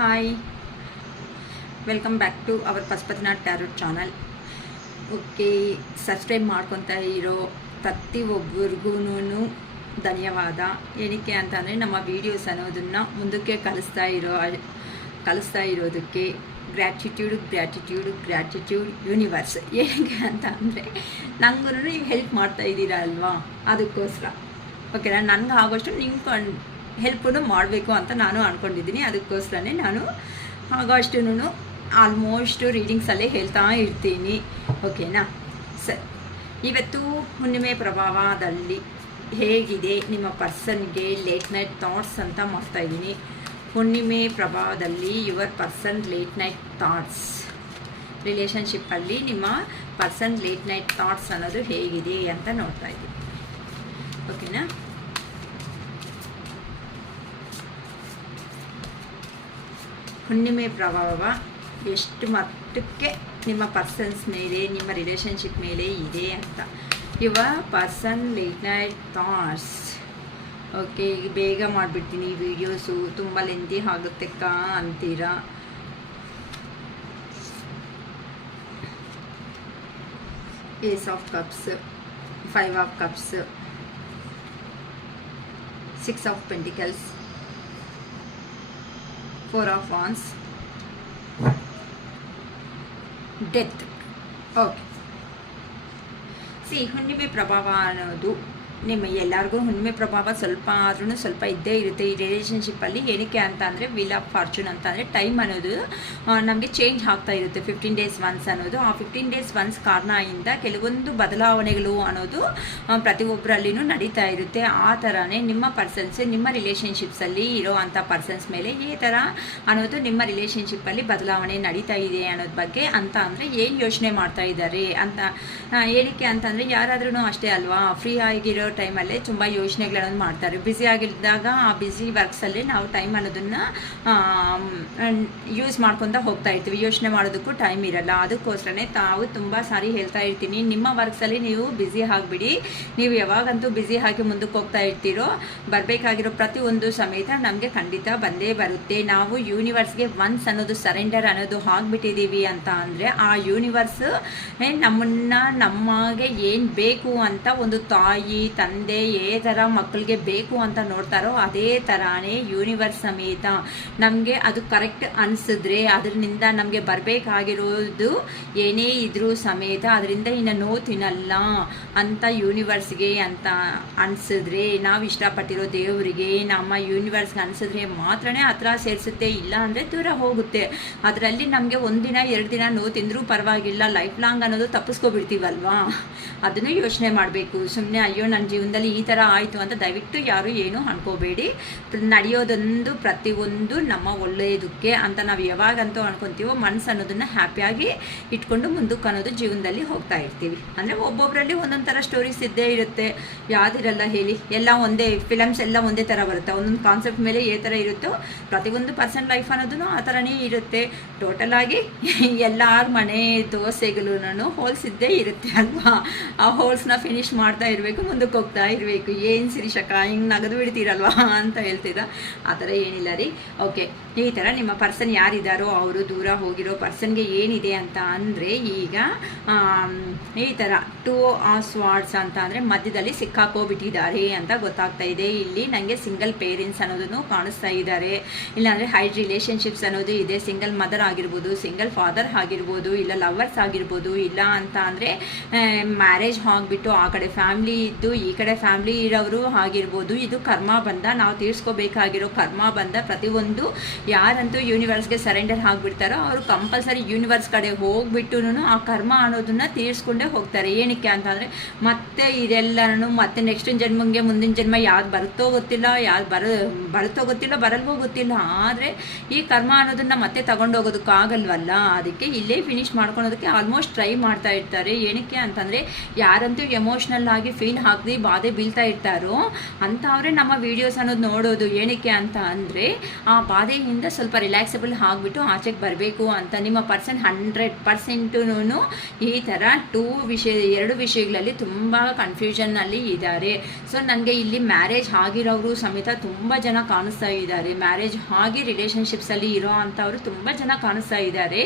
Hi, welcome back to our Pashupatinath tarot channel. Okay, subscribe ಮಾಡ್ಕೊತಾ ಇರೋ ಪ್ರತಿಯೊಬ್ಬರಿಗೂ ಧನ್ಯವಾದ. ಏನಕ್ಕೆ ಅಂತಂದರೆ ನಮ್ಮ ವೀಡಿಯೋಸ್ ಅನ್ನೋದನ್ನು ಮುಂದಕ್ಕೆ ಕಲಿಸ್ತಾ ಇರೋದಕ್ಕೆ ಗ್ರ್ಯಾಟಿಟ್ಯೂಡ್ ಯೂನಿವರ್ಸ್. ಏನಕ್ಕೆ ಅಂತ ಅಂದರೆ ನನಗೂ ನೀವು ಹೆಲ್ಪ್ ಮಾಡ್ತಾ ಇದ್ದೀರಾ ಅಲ್ವಾ, ಅದಕ್ಕೋಸ್ಕರ. ಓಕೆನಾ, ನನಗೆ ಆಗೋಷ್ಟು ನಿಮ್ಗೆ ಹೆಲ್ಪನ್ನು ಮಾಡಬೇಕು ಅಂತ ನಾನು ಅಂದ್ಕೊಂಡಿದ್ದೀನಿ. ಅದಕ್ಕೋಸ್ಕರನೇ ನಾನು ಆಗೋಷ್ಟು ಆಲ್ಮೋಸ್ಟ್ ರೀಡಿಂಗ್ಸಲ್ಲೇ ಹೇಳ್ತಾ ಇರ್ತೀನಿ. ಓಕೆನಾ ಸರ್, ಇವತ್ತು ಹುಣ್ಣಿಮೆ ಪ್ರಭಾವದಲ್ಲಿ ಹೇಗಿದೆ ನಿಮ್ಮ ಪರ್ಸನ್ಗೆ ಲೇಟ್ ನೈಟ್ ಥಾಟ್ಸ್ ಅಂತ ಮಾಡ್ತಾಯಿದ್ದೀನಿ. ಹುಣ್ಣಿಮೆ ಪ್ರಭಾವದಲ್ಲಿ your person late night thoughts, ರಿಲೇಷನ್ಶಿಪ್ಪಲ್ಲಿ ನಿಮ್ಮ ಪರ್ಸನ್ ಲೇಟ್ ನೈಟ್ ಥಾಟ್ಸ್ ಅನ್ನೋದು ಹೇಗಿದೆ ಅಂತ ನೋಡ್ತಾ ಇದ್ದೀನಿ. ಓಕೆನಾ, ಹುಣ್ಣಿಮೆ ಪ್ರಭಾವ ಎಷ್ಟು ಮಟ್ಟಕ್ಕೆ ನಿಮ್ಮ ಪರ್ಸನ್ಸ್ ಮೇಲೆ, ನಿಮ್ಮ ರಿಲೇಷನ್ಶಿಪ್ ಮೇಲೆ ಇದೆ ಅಂತ. Your person late night thoughts. Okay, ಈಗ ಬೇಗ ಮಾಡಿಬಿಡ್ತೀನಿ ವಿಡಿಯೋಸು, ತುಂಬ ಲೆಂತಿ ಆಗುತ್ತೆಕ್ಕ ಅಂತೀರಾ. Ace of cups, 5 of cups, 6 of pentacles, 4 of wands, death. Okay, ಹುಣ್ಣಿಮೆ ಪ್ರಭಾವ ಅನ್ನೋದು ನಿಮ್ಮ ಎಲ್ಲರಿಗೂ ಹುಣ್ಣಿಮೆ ಪ್ರಭಾವ ಸ್ವಲ್ಪ ಆದ್ರೂ ಸ್ವಲ್ಪ ಇದ್ದೇ ಇರುತ್ತೆ ಈ ರಿಲೇಷನ್ಶಿಪ್ಪಲ್ಲಿ. ಏನಕ್ಕೆ ಅಂತ ಅಂದರೆ ವೀಲ್ ಆಫ್ ಫಾರ್ಚೂನ್ ಅಂತ ಅಂದರೆ ಟೈಮ್ ಅನ್ನೋದು ನಮಗೆ ಚೇಂಜ್ ಆಗ್ತಾ ಇರುತ್ತೆ 15 days once ಅನ್ನೋದು. ಆ 15 days once ಕಾರಣದಿಂದ ಕೆಲವೊಂದು ಬದಲಾವಣೆಗಳು ಅನ್ನೋದು ಪ್ರತಿಯೊಬ್ಬರಲ್ಲಿನೂ ನಡೀತಾ ಇರುತ್ತೆ. ಆ ಥರನೇ ನಿಮ್ಮ ಪರ್ಸನ್ಸ್, ನಿಮ್ಮ ರಿಲೇಷನ್ಶಿಪ್ಸಲ್ಲಿ ಇರೋ ಅಂಥ ಪರ್ಸನ್ಸ್ ಮೇಲೆ ಈ ಥರ ಅನ್ನೋದು ನಿಮ್ಮ ರಿಲೇಷನ್ಶಿಪ್ಪಲ್ಲಿ ಬದಲಾವಣೆ ನಡೀತಾ ಇದೆ ಅನ್ನೋದ್ರ ಬಗ್ಗೆ. ಅಂತ ಅಂದರೆ ಏನು ಯೋಚನೆ ಮಾಡ್ತಾ ಇದ್ದಾರೆ ಅಂತ. ಏನಕ್ಕೆ ಅಂತಂದರೆ ಯಾರಾದ್ರೂ ಅಷ್ಟೇ ಅಲ್ವಾ, ಫ್ರೀ ಆಗಿರೋ ಟೈಮಲ್ಲೇ ತುಂಬ ಯೋಚನೆಗಳನ್ನು ಮಾಡ್ತಾರೆ. ಬ್ಯುಸಿ ಆಗಿದ್ದಾಗ ಆ ಬ್ಯುಸಿ ವರ್ಕ್ಸಲ್ಲಿ ನಾವು ಟೈಮ್ ಅನ್ನೋದನ್ನು ಯೂಸ್ ಮಾಡ್ಕೊತಾ ಹೋಗ್ತಾ ಇರ್ತೀವಿ. ಯೋಚನೆ ಮಾಡೋದಕ್ಕೂ ಟೈಮ್ ಇರಲ್ಲ. ಅದಕ್ಕೋಸ್ಕರನೇ ತಾವು ತುಂಬ ಸಾರಿ ಹೇಳ್ತಾ ಇರ್ತೀನಿ, ನಿಮ್ಮ ವರ್ಕ್ಸಲ್ಲಿ ನೀವು ಬ್ಯುಸಿ ಆಗಿಬಿಡಿ. ನೀವು ಯಾವಾಗಂತೂ ಬ್ಯುಸಿ ಆಗಿ ಮುಂದಕ್ಕೆ ಹೋಗ್ತಾ ಇರ್ತೀರೋ ಬರಬೇಕಾಗಿರೋ ಪ್ರತಿಯೊಂದು ಸಮೇತ ನಮಗೆ ಖಂಡಿತ ಬಂದೇ ಬರುತ್ತೆ. ನಾವು ಯೂನಿವರ್ಸ್ಗೆ ಒನ್ಸ್ ಅನ್ನೋದು ಸರೆಂಡರ್ ಅನ್ನೋದು ಆಗಿಬಿಟ್ಟಿದ್ದೀವಿ ಅಂತ ಅಂದರೆ ಆ ಯೂನಿವರ್ಸ್ ನಮಗೆ ಏನು ಬೇಕು ಅಂತ ಒಂದು ತಾಯಿ ತಂದೆ ಏ ಥರ ಮಕ್ಕಳಿಗೆ ಬೇಕು ಅಂತ ನೋಡ್ತಾರೋ ಅದೇ ಥರನೇ ಯೂನಿವರ್ಸ್ ಸಮೇತ ನಮಗೆ ಅದು ಕರೆಕ್ಟ್ ಅನಿಸಿದ್ರೆ ಅದರಿಂದ ನಮಗೆ ಬರಬೇಕಾಗಿರೋದು ಏನೇ ಇದ್ರೂ ಸಮೇತ ಅದರಿಂದ ಇನ್ನು ನೋ ತಿನ್ನಲ್ಲ ಅಂತ ಯೂನಿವರ್ಸ್ಗೆ ಅಂತ ಅನಿಸಿದ್ರೆ, ನಾವು ಇಷ್ಟಪಟ್ಟಿರೋ ದೇವರಿಗೆ ನಮ್ಮ ಯೂನಿವರ್ಸ್ಗೆ ಅನಿಸಿದ್ರೆ ಮಾತ್ರನೇ ಹತ್ರ ಸೇರಿಸುತ್ತೆ. ಇಲ್ಲ ಅಂದರೆ ದೂರ ಹೋಗುತ್ತೆ. ಅದರಲ್ಲಿ ನಮಗೆ 1 ದಿನ 2 ದಿನ ನೋ ತಿಂದರೂ ಪರವಾಗಿಲ್ಲ, ಲೈಫ್ ಲಾಂಗ್ ಅನ್ನೋದು ತಪ್ಪಿಸ್ಕೊಬಿಡ್ತೀವಲ್ವಾ. ಅದನ್ನು ಯೋಚನೆ ಮಾಡಬೇಕು. ಸುಮ್ಮನೆ ಅಯ್ಯೋ ನನ್ನ ಜೀವನದಲ್ಲಿ ಈ ಥರ ಆಯಿತು ಅಂತ ದಯವಿಟ್ಟು ಯಾರು ಏನೂ ಅನ್ಕೋಬೇಡಿ. ನಡೆಯೋದೊಂದು ಪ್ರತಿಯೊಂದು ನಮ್ಮ ಒಳ್ಳೆಯದಕ್ಕೆ ಅಂತ ನಾವು ಯಾವಾಗಂತೂ ಅನ್ಕೊತೀವೋ ಮನಸ್ಸು ಅನ್ನೋದನ್ನು ಹ್ಯಾಪಿಯಾಗಿ ಇಟ್ಕೊಂಡು ಮುಂದಕ್ಕೆ ಅನ್ನೋದು ಜೀವನದಲ್ಲಿ ಹೋಗ್ತಾ ಇರ್ತೀವಿ. ಅಂದರೆ ಒಬ್ಬೊಬ್ಬರಲ್ಲಿ ಒಂದೊಂದು ಥರ ಸ್ಟೋರೀಸ್ ಇದ್ದೇ ಇರುತ್ತೆ. ಯಾವುದಿರಲ್ಲ ಹೇಳಿ, ಎಲ್ಲ ಒಂದೇ ಫಿಲಮ್ಸ್ ಎಲ್ಲ ಒಂದೇ ಥರ ಬರುತ್ತೆ. ಒಂದೊಂದು ಕಾನ್ಸೆಪ್ಟ್ ಮೇಲೆ ಏ ಥರ ಇರುತ್ತೋ ಪ್ರತಿಯೊಂದು ಪರ್ಸನ್ ಲೈಫ್ ಅನ್ನೋದು ಆ ಥರನೇ ಇರುತ್ತೆ. ಟೋಟಲಾಗಿ ಎಲ್ಲರ ಮನೆ ದೋಸೆಗಳೂ ಹೋಲ್ಸಿದ್ದೇ ಇರುತ್ತೆ ಅಲ್ವಾ. ಆ ಹೋಲ್ಸ್ನ ಫಿನಿಶ್ ಮಾಡ್ತಾ ಇರಬೇಕು, ಮುಂದಕ್ಕೆ ಹೋಗ್ತಾ ಇರಬೇಕು. ಏನು ಶಿರೀಷಕ್ಕ ಹಿಂಗೆ ನಗದು ಬಿಡ್ತೀರಲ್ವಾ ಅಂತ ಹೇಳ್ತೀರಾ. ಆ ಥರ ಏನಿಲ್ಲ ರೀ. ಓಕೆ, ಈ ಥರ ನಿಮ್ಮ ಪರ್ಸನ್ ಯಾರಿದ್ದಾರೋ ಅವರು ದೂರ ಹೋಗಿರೋ ಪರ್ಸನ್ಗೆ ಏನಿದೆ ಅಂತ ಅಂದರೆ ಈಗ ಈ ಥರ 2 of swords ಅಂತ ಅಂದರೆ ಮಧ್ಯದಲ್ಲಿ ಸಿಕ್ಕಾಕೋಬಿಟ್ಟಿದ್ದಾರೆ ಅಂತ ಗೊತ್ತಾಗ್ತಾ ಇದೆ. ಇಲ್ಲಿ ನನಗೆ ಸಿಂಗಲ್ ಪೇರೆಂಟ್ಸ್ ಅನ್ನೋದನ್ನು ಕಾಣಿಸ್ತಾ ಇದ್ದಾರೆ. ಇಲ್ಲಾಂದರೆ ಹೈಡ್ ರಿಲೇಷನ್ಶಿಪ್ಸ್ ಅನ್ನೋದು ಇದೆ. ಸಿಂಗಲ್ ಮದರ್ ಆಗಿರ್ಬೋದು, ಸಿಂಗಲ್ ಫಾದರ್ ಆಗಿರ್ಬೋದು, ಇಲ್ಲ ಲವರ್ಸ್ ಆಗಿರ್ಬೋದು. ಇಲ್ಲ ಅಂತ ಅಂದರೆ ಮ್ಯಾರೇಜ್ ಆಗಿಬಿಟ್ಟು ಆ ಕಡೆ ಫ್ಯಾಮ್ಲಿ ಇದ್ದು ಈ ಕಡೆ ಫ್ಯಾಮ್ಲಿ ಇರೋರು ಆಗಿರ್ಬೋದು. ಇದು ಕರ್ಮ ಬಂಧ, ನಾವು ತೀರಿಸ್ಕೋಬೇಕಾಗಿರೋ ಕರ್ಮ ಬಂಧ. ಪ್ರತಿಯೊಂದು ಯಾರಂತೂ ಯೂನಿವರ್ಸ್ಗೆ ಸರೆಂಡರ್ ಆಗಿಬಿಡ್ತಾರೋ ಅವರು ಕಂಪಲ್ಸರಿ ಯೂನಿವರ್ಸ್ ಕಡೆ ಹೋಗ್ಬಿಟ್ಟು ಆ ಕರ್ಮ ಅನ್ನೋದನ್ನು ತೀರಿಸ್ಕೊಂಡೇ ಹೋಗ್ತಾರೆ. ಏನಕ್ಕೆ ಅಂತಂದರೆ ಮತ್ತೆ ಇದೆಲ್ಲನೂ ಮತ್ತೆ ನೆಕ್ಸ್ಟ್ ಜನ್ಮಂಗೆ ಮುಂದಿನ ಜನ್ಮ ಯಾವ್ದು ಬರುತ್ತೋ ಗೊತ್ತಿಲ್ಲ, ಯಾವ್ದು ಬರುತ್ತೋ ಗೊತ್ತಿಲ್ಲ, ಬರಲ್ವೋ ಗೊತ್ತಿಲ್ಲ. ಆದರೆ ಈ ಕರ್ಮ ಅನ್ನೋದನ್ನು ಮತ್ತೆ ತಗೊಂಡೋಗೋದಕ್ಕಾಗಲ್ವಲ್ಲ. ಅದಕ್ಕೆ ಇಲ್ಲೇ ಫಿನಿಶ್ ಮಾಡ್ಕೊಳೋದಕ್ಕೆ ಆಲ್ಮೋಸ್ಟ್ ಟ್ರೈ ಮಾಡ್ತಾ ಇರ್ತಾರೆ. ಏನಕ್ಕೆ ಅಂತಂದರೆ ಯಾರಂತೂ ಎಮೋಷ್ನಲ್ ಆಗಿ ಫೀಲ್ ಆಗದೆ ಬಾಧೆ ಬೀಳ್ತಾ ಇರ್ತಾರೋ ಅಂಥವ್ರೆ ನಮ್ಮ ವಿಡಿಯೋಸ್ ಅನ್ನೋದು ನೋಡೋದು. ಏನಕ್ಕೆ ಅಂತ ಅಂದರೆ ಆ ಬಾಧೆಯಿಂದ ಸ್ವಲ್ಪ ರಿಲ್ಯಾಕ್ಸಬಲ್ ಆಗಿಬಿಟ್ಟು ಆಚೆಗೆ ಬರಬೇಕು ಅಂತ. ನಿಮ್ಮ ಪರ್ಸನ್ 100% ಈ ಥರ ಎರಡು ವಿಷಯಗಳಲ್ಲಿ ತುಂಬ ಕನ್ಫ್ಯೂಷನ್ನಲ್ಲಿ ಇದ್ದಾರೆ. ಸೊ ನನಗೆ ಇಲ್ಲಿ ಮ್ಯಾರೇಜ್ ಆಗಿರೋರು ಸಮೇತ ತುಂಬ ಜನ ಕಾಣಿಸ್ತಾ ಇದ್ದಾರೆ. ಮ್ಯಾರೇಜ್ ಆಗಿ ರಿಲೇಷನ್ಶಿಪ್ಸಲ್ಲಿ ಇರೋ ಅಂಥವ್ರು ತುಂಬ ಜನ ಕಾಣಿಸ್ತಾ ಇದ್ದಾರೆ.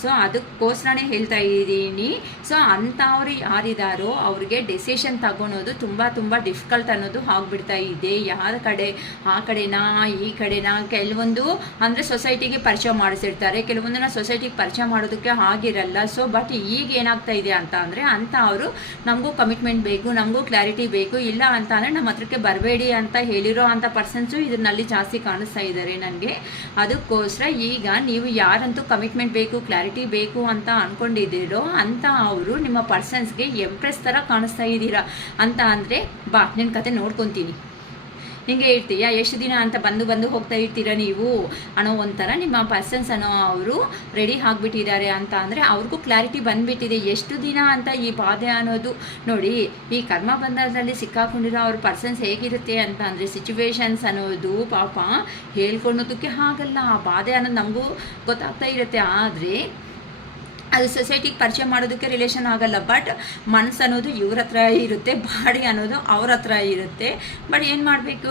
ಸೊ ಅದಕ್ಕೋಸ್ಕರನೇ ಹೇಳ್ತಾ ಇದ್ದೀನಿ. ಸೊ ಅಂಥವ್ರು ಯಾರಿದ್ದಾರೋ ಅವ್ರಿಗೆ ಡೆಸಿಷನ್ ತಗೊಳೋದು ತುಂಬ ಡಿಫಿಕಲ್ಟ್ ಅನ್ನೋದು ಆಗಿಬಿಡ್ತಾ ಇದೆ. ಯಾರ ಕಡೆ ಆ ಕಡೆನಾ ಈ ಕಡೆನಾ, ಕೆಲವೊಂದು ಅಂದರೆ ಸೊಸೈಟಿಗೆ ಪರಿಚಯ ಮಾಡಿಸಿರ್ತಾರೆ, ಕೆಲವೊಂದನ್ನ ಸೊಸೈಟಿಗೆ ಪರಿಚಯ ಮಾಡೋದಕ್ಕೆ ಆಗಿರಲ್ಲ. ಸೊ ಬಟ್ ಈಗ ಏನಾಗ್ತಾ ಇದೆ ಅಂತ ಅಂದರೆ ಅವರು ನಮಗೂ ಕಮಿಟ್ಮೆಂಟ್ ಬೇಕು, ನಮಗೂ ಕ್ಲಾರಿಟಿ ಬೇಕು, ಇಲ್ಲ ಅಂತ ಅಂದರೆ ನಮ್ಮ ಹತ್ರಕ್ಕೆ ಬರಬೇಡಿ ಅಂತ ಹೇಳಿರೋ ಅಂಥ ಪರ್ಸನ್ಸು ಇದರಲ್ಲಿ ಜಾಸ್ತಿ ಕಾಣಿಸ್ತಾ ಇದ್ದಾರೆ ನನಗೆ. ಅದಕ್ಕೋಸ್ಕರ ಈಗ ನೀವು ಯಾರಂತೂ ಕಮಿಟ್ಮೆಂಟ್ ಬೇಕು, ಕ್ಲಾರಿಟಿ ಬೇಕು ಅಂತ ಅಂದ್ಕೊಂಡಿದ್ದೀರೋ ಅಂತ ಅವರು ನಿಮ್ಮ ಪರ್ಸನ್ಸ್ಗೆ ಎಂಪ್ರೆಸ್ ಥರ ಕಾಣಿಸ್ತಾ ಇದ್ದೀರಾ. ಅಂತ ಅಂದರೆ ಬಾ ನಿನ್ನ ಕತೆ ನೋಡ್ಕೊತೀನಿ ಹಿಂಗೆ ಇರ್ತೀಯ, ಎಷ್ಟು ದಿನ ಅಂತ ಬಂದು ಹೋಗ್ತಾ ಇರ್ತೀರ ನೀವು ಅನ್ನೋ ಒಂಥರ ನಿಮ್ಮ ಪರ್ಸನ್ಸ್ ಅನ್ನೋ ಅವರು ರೆಡಿ ಆಗಿಬಿಟ್ಟಿದ್ದಾರೆ. ಅಂತ ಅಂದರೆ ಅವ್ರಿಗೂ ಕ್ಲಾರಿಟಿ ಬಂದುಬಿಟ್ಟಿದೆ ಎಷ್ಟು ದಿನ ಅಂತ ಈ ಬಾಧೆ ಅನ್ನೋದು. ನೋಡಿ, ಈ ಕರ್ಮ ಬಂಧನದಲ್ಲಿ ಸಿಕ್ಕಾಕೊಂಡಿರೋ ಅವ್ರ ಪರ್ಸನ್ಸ್ ಹೇಗಿರುತ್ತೆ ಅಂತ ಅಂದರೆ ಸಿಚುವೇಶನ್ಸ್ ಅನ್ನೋದು ಪಾಪ ಹೇಳ್ಕೊಳೋದಕ್ಕೆ ಆಗಲ್ಲ. ಆ ಬಾಧೆ ಅನ್ನೋದು ನಮಗೂ ಗೊತ್ತಾಗ್ತಾ ಇರುತ್ತೆ. ಆದರೆ ಅದು ಸೊಸೈಟಿಗೆ ಪರಿಚಯ ಮಾಡೋದಕ್ಕೆ ರಿಲೇಷನ್ ಆಗಲ್ಲ. ಬಟ್ ಮನಸ್ಸು ಅನ್ನೋದು ಇವ್ರ ಹತ್ರ ಇರುತ್ತೆ, ಬಾಡಿ ಅನ್ನೋದು ಅವ್ರ ಹತ್ರ ಇರುತ್ತೆ. ಬಟ್ ಏನು ಮಾಡಬೇಕು